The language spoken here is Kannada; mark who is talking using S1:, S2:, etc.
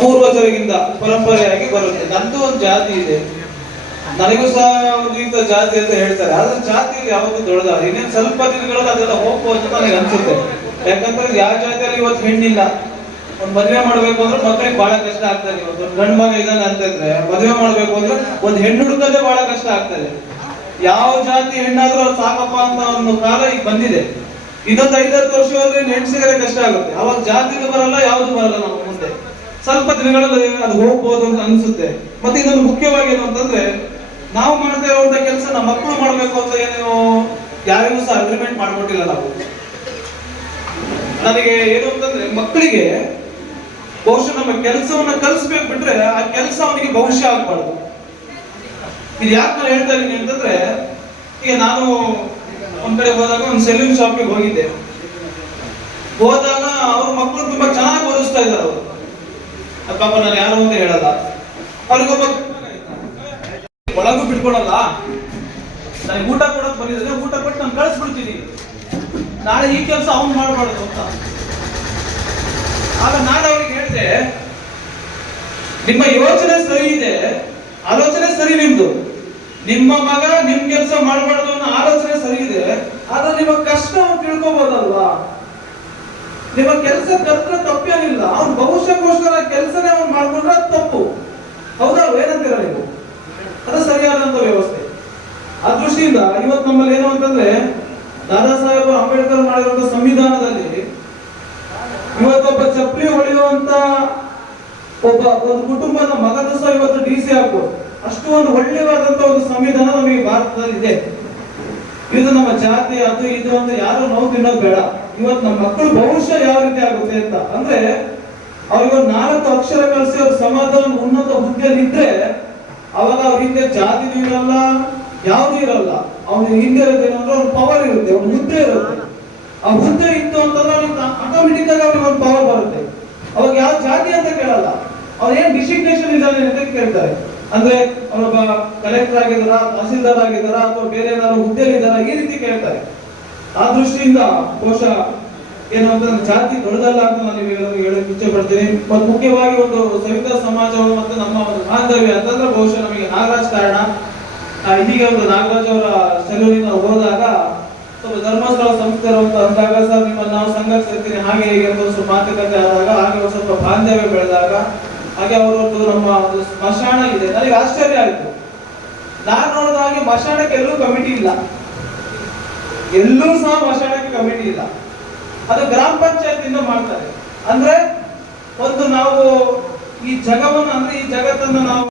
S1: ಪೂರ್ವಜರಿಗಿಂತ ಪರಂಪರೆಯಾಗಿ ಬರುತ್ತೆ. ನಂದು ಒಂದು ಜಾತಿ ಇದೆ. ನನಗೂ ಸಹ ಒಂದು ಇಂಥ ಜಾತಿ ಅಂತ ಹೇಳ್ತಾರೆ. ಆದ್ರೆ ಜಾತಿಯಲ್ಲಿ ಯಾವತ್ತೂ ದೊಡ್ಡದ ಇನ್ನೇನು ಸ್ವಲ್ಪ ದಿನಗಳಲ್ಲಿ ಅದೆಲ್ಲ ಅಂತ ನನಗೆ ಅನ್ಸುತ್ತೆ. ಯಾಕಂದ್ರೆ ಯಾವ ಜಾತಿಯಲ್ಲಿ ಇವತ್ತು ಹೆಣ್ಣಿಲ್ಲ. ಒಂದು ಮದುವೆ ಮಾಡ್ಬೇಕು ಅಂದ್ರೆ ಮಕ್ಕಳಿಗೆ ಬಹಳ ಕಷ್ಟ ಆಗ್ತದೆ. ಇವತ್ತು ಒಂದು ಗಂಡು ಮಗ ಇದ್ದಾನೆ ಅಂತಂದ್ರೆ ಮದುವೆ ಮಾಡ್ಬೇಕು ಅಂದ್ರೆ ಒಂದು ಹೆಣ್ಣು ಹುಡುಕದೇ ಬಹಳ ಕಷ್ಟ ಆಗ್ತದೆ. ಯಾವ ಜಾತಿ ಹೆಣ್ಣಾದ್ರೂ ಸಾಕಪ್ಪ ಅಂತ ಒಂದು ಕಾಲ ಈಗ ಬಂದಿದೆ. ಇನ್ನೊಂದು ಐದತ್ತು ವರ್ಷ ಹೋದ್ರೆ ಹೆಣ್ಣು ಸಿಗದೆ ಕಷ್ಟ ಆಗುತ್ತೆ. ಅವಾಗ ಜಾತಿನೂ ಬರಲ್ಲ, ಯಾವ್ದು ಬರಲ್ಲ ಮುಂದೆ ಸ್ವಲ್ಪ ದಿನಗಳಲ್ಲಿ ಅದು ಹೋಗ್ಬೋದು ಅಂತ ಅನ್ಸುತ್ತೆ. ಮತ್ತೆ ಇನ್ನೊಂದು ಮುಖ್ಯವಾಗಿ ಏನು ಅಂತಂದ್ರೆ, ನಾವು ಮಾಡ್ತಾ ಇರುವಂತ ಕೆಲಸ ನಮ್ಮ ಮಕ್ಕಳು ಮಾಡಬೇಕು ಅಂತ ಏನು ಯಾರಿಗೂ ಸಹ ಅಗ್ರಿಮೆಂಟ್ ಮಾಡ್ಕೊಟ್ಟಿಲ್ಲ ನಾವು. ನನಗೆ ಏನು ಅಂತಂದ್ರೆ, ಮಕ್ಕಳಿಗೆ ಬಹುಶಃ ನಮ್ಮ ಕೆಲಸವನ್ನ ಕಲಿಸ್ಬೇಕು ಬಿಟ್ರೆ ಆ ಕೆಲಸ ಅವನಿಗೆ ಭವಿಷ್ಯ ಆಗ್ಬಾರ್ದು. ಇದು ಯಾಕೆ ನಾನು ಹೇಳ್ತಾ ಇದ್ದೀನಿ ಅಂತಂದ್ರೆ, ಈಗ ನಾನು ಒಂದ್ ಕಡೆ ಹೋದಾಗ ಒಂದು ಸೆಲ್ಯೂನ್ ಶಾಪಿಗೆ ಹೋಗಿದ್ದೆ. ಹೋದಾಗ ಅವ್ರ ಮಕ್ಕಳು ತುಂಬಾ ಚೆನ್ನಾಗಿ ಓದಿಸ್ತಾ ಇದ್ದಾರೆ ಅವರು. ಅದ್ ಪಾಪ ನಾನು ಯಾರು ಅಂತ ಹೇಳಲ್ಲ. ಅವ್ರಿಗೊಬ್ಬ ಒಳಗೂ ಬಿಟ್ಕೊಡಲ್ಲ. ನನಗೆ ಊಟ ಕೊಡಕ್ ಬಂದಿದ್ರೆ ಊಟ ಕೊಟ್ಟು ನಾನು ಕಳಿಸ್ಬಿಡ್ತೀನಿ. ನಾಳೆ ಈ ಕೆಲಸ ಅವ್ನ್ ಮಾಡಬಾರ್ದು ಅಂತ. ಆಗ ನಾನು ಅವ್ರಿಗೆ ಹೇಳಿದೆ, ನಿಮ್ಮ ಯೋಚನೆ ಸರಿ ಇದೆ, ಆಲೋಚನೆ ಸರಿ ನಿಮ್ದು. ನಿಮ್ಮ ಮಗ ನಿಮ್ ಕೆಲಸ ಮಾಡಬಾರ್ದು ಅನ್ನೋ ಆಲೋಚನೆ ಸರಿ ಇದೆ, ಆದ್ರೆ ನಿಮ್ಮ ಕಷ್ಟ ತಿಳ್ಕೊಬೋದಲ್ವಾ? ನಿಮ್ಮ ಕೆಲಸ ಕಲ್ತ್ರೆ ತಪ್ಪೇನಿಲ್ಲ ಅವ್ನ ಭವಿಷ್ಯಕ್ಕೋಸ್ಕರ ಕೆಲಸನೇ ಅವ್ನು ಮಾಡ್ಕೊಂಡ್ರೆ ತಪ್ಪು. ಹೌದಾ ಏನಂತೀರ ನೀವು? ಅದು ಸರಿಯಾದಂತ ವ್ಯವಸ್ಥೆ. ಆ ದೃಷ್ಟಿಯಿಂದ ಇವತ್ತು ನಮ್ಮಲ್ಲಿ ಏನು ಅಂತಂದ್ರೆ ದಾದಾ ಸಾಹೇಬ್ ಅಂಬೇಡ್ಕರ್ ಮಾಡಿರುವಂತ ಸಂವಿಧಾನದಲ್ಲಿ ಇವತ್ತೊಬ್ಬ ಚಪ್ಪಲಿ ಹೊಡೆಯುವಂತ ಒಬ್ಬ ಒಂದು ಕುಟುಂಬದ ಮಗನು ಸಹ ಇವತ್ತು ಡಿ ಸಿ ಆಗ್ಬೋದು. ಅಷ್ಟು ಒಂದು ಒಳ್ಳೆಯವಾದಂತ ಒಂದು ಸಂವಿಧಾನ ನಮಗೆ ಭಾರತದಲ್ಲಿ ಇದೆ ಇದು ನಮ್ಮ ಜಾತಿ, ಅದು ಇದು ಅಂತ ಯಾರು ನೋವು ತಿನ್ನೋದು ಬೇಡ. ಇವತ್ತು ನಮ್ಮ ಮಕ್ಕಳು ಭವಿಷ್ಯ ಯಾವ ರೀತಿ ಆಗುತ್ತೆ ಅಂತ ಅಂದ್ರೆ ಅವ್ರಿಗೆ ನಾಲ್ಕು ಅಕ್ಷರ ಕಲಿಸಿ ಅವ್ರ ಸಮಾಜ ಉನ್ನತ ಹುದ್ದೆಯಲ್ಲಿದ್ರೆ ಅವಾಗ ಅವ್ರ ಹಿಂದೆ ಜಾತಿನೂ ಇರಲ್ಲ, ಯಾವ್ದು ಇರಲ್ಲ. ಅವ್ನ ಹಿಂದೆ ಇರುತ್ತೆ ಏನಂದ್ರೆ ಒಂದು ಪವರ್ ಇರುತ್ತೆ ಒಂದು ಹುದ್ದೆ ಇರುತ್ತೆ. ಆ ಹುದ್ದೆ ಇತ್ತು ಅಂತಂದ್ರೆ ಅವ್ನಿಗೆ ಆಟೋಮೆಟಿಕ್ ಆಗಿ ಅವ್ನಿಗೆ ಒಂದು ಪವರ್ ಬರುತ್ತೆ. ಅವಾಗ ಯಾವ ಜಾತಿ ಅಂತ ಕೇಳಲ್ಲ. ಅವ್ರು ಏನ್ ಡಿಸಿಗ್ನೇಷನ್ ಇದ್ದಾರೆ ಅಂತ ಕೇಳ್ತಾರೆ. ಅಂದ್ರೆ ಅವರೊಬ್ಬ ಕಲೆಕ್ಟರ್ ಆಗಿದಾರ ತಹಸೀಲ್ದಾರ್ ಆಗಿದಾರ ಅಥವಾ ಬೇರೆ ಏನಾದ್ರು ಹುದ್ದೆಲಿ ಇದಾರ ಈ ರೀತಿ ಕೇಳ್ತಾರೆ. ಆ ದೃಷ್ಟಿಯಿಂದ ಬಹುಶಃ ಏನು ಅಂತಂದ್ರೆ ಜಾತಿ ದೊಡ್ಡದಲ್ಲ ಅಂತ ನಾನು ಹೇಳಕ್ ಇಚ್ಛೆ ಪಡ್ತೀನಿ ಮತ್ತು ಮುಖ್ಯವಾಗಿ ಒಂದು ಸವಿತಾ ಸಮಾಜವನ್ನು ಮತ್ತು ನಮ್ಮ ಒಂದು ಬಾಂಧವ್ಯ, ಅಂತಂದ್ರೆ ಬಹುಶಃ ನಮಗೆ ನಾಗರಾಜ್ ಕಾರಣ. ಹೀಗೆ ಒಂದು ನಾಗರಾಜ್ ಅವರ ಸೆಲೂರಿನ ಹೋದಾಗ ಧರ್ಮಸ್ಥಳ ಸಂಸ್ಥೆಯವರು ಅಂತ ಅಂದಾಗ ಸರ್, ನಿಮ್ಮನ್ನು ನಾವು ಸಂಘಕ್ಕೆ ಸೇರ್ತೀನಿ ಹಾಗೆ ಹೀಗೆ ಒಂದು ಮಾತುಕತೆ ಆದಾಗ, ಹಾಗೆ ಒಂದು ಸ್ವಲ್ಪ ಬಾಂಧವ್ಯ ಬೆಳೆದಾಗ ಹಾಗೆ ಅವರು ನಮ್ಮ ಒಂದು ಸ್ಮಶಾನ ಇದೆ. ನನಗೆ ಆಶ್ಚರ್ಯ ಆಯ್ತು. ನಾನು ನೋಡಿದ ಹಾಗೆ ಮಶಾಣಕ್ಕೆ ಎಲ್ಲೂ ಕಮಿಟಿ ಇಲ್ಲ. ಎಲ್ಲೂ ಸಹ ಮಶಾಣಕ್ಕೆ ಕಮಿಟಿ ಇಲ್ಲ. ಅದು ಗ್ರಾಮ ಪಂಚಾಯತ್ ಇಂದ ಮಾಡ್ತಾರೆ. ಅಂದ್ರೆ ಒಂದು ನಾವು ಈ ಜಗವನ್ನು ಅಂದ್ರೆ ಈ ಜಗತ್ತನ್ನು ನಾವು